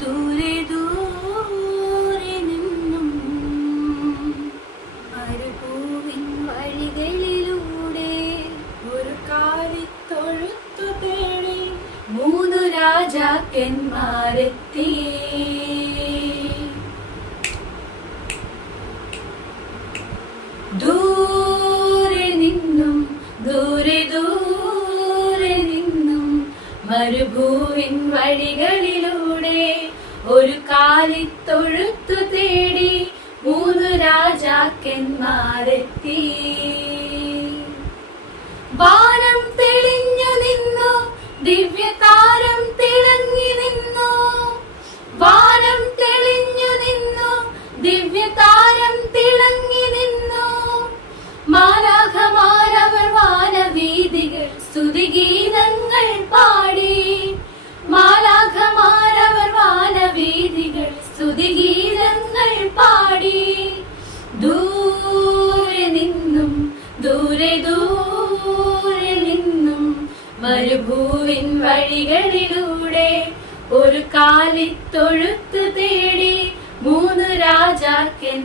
ദൂരെ ദൂരെ നിന്നും അരുപൂവിൻ വഴികളിലൂടെ ഒരു കാവിത്തൊഴുത്തു തേടി മൂന്ന് രാജാക്കന്മാരെത്തി. ദൂരെ നിന്നും ദൂരെ ദൂരെ നിന്നും മരുഭൂവിൻ വഴികളിൽ ഒരു കാലിത്തൊഴുത്തു തേടി മൂന്ന് രാജാക്കന്മാരെത്തി. വാനം തെളിഞ്ഞു നിന്നു ദിവ്യതാരം തിളങ്ങി നിന്നു. വാനം തെളിഞ്ഞു നിന്നു ദിവ്യതാരം തിളങ്ങി നിന്നു. മാലാഖമാരവർ വാനവീതികൾ സ്തുതിഗീതങ്ങൾ പാടി. മരുഭൂവിൻ വഴികളിലൂടെ ഒരു കാലിത്തൊഴുത്ത് തേടി മൂന്ന് രാജാക്കന്മാരെത്തി.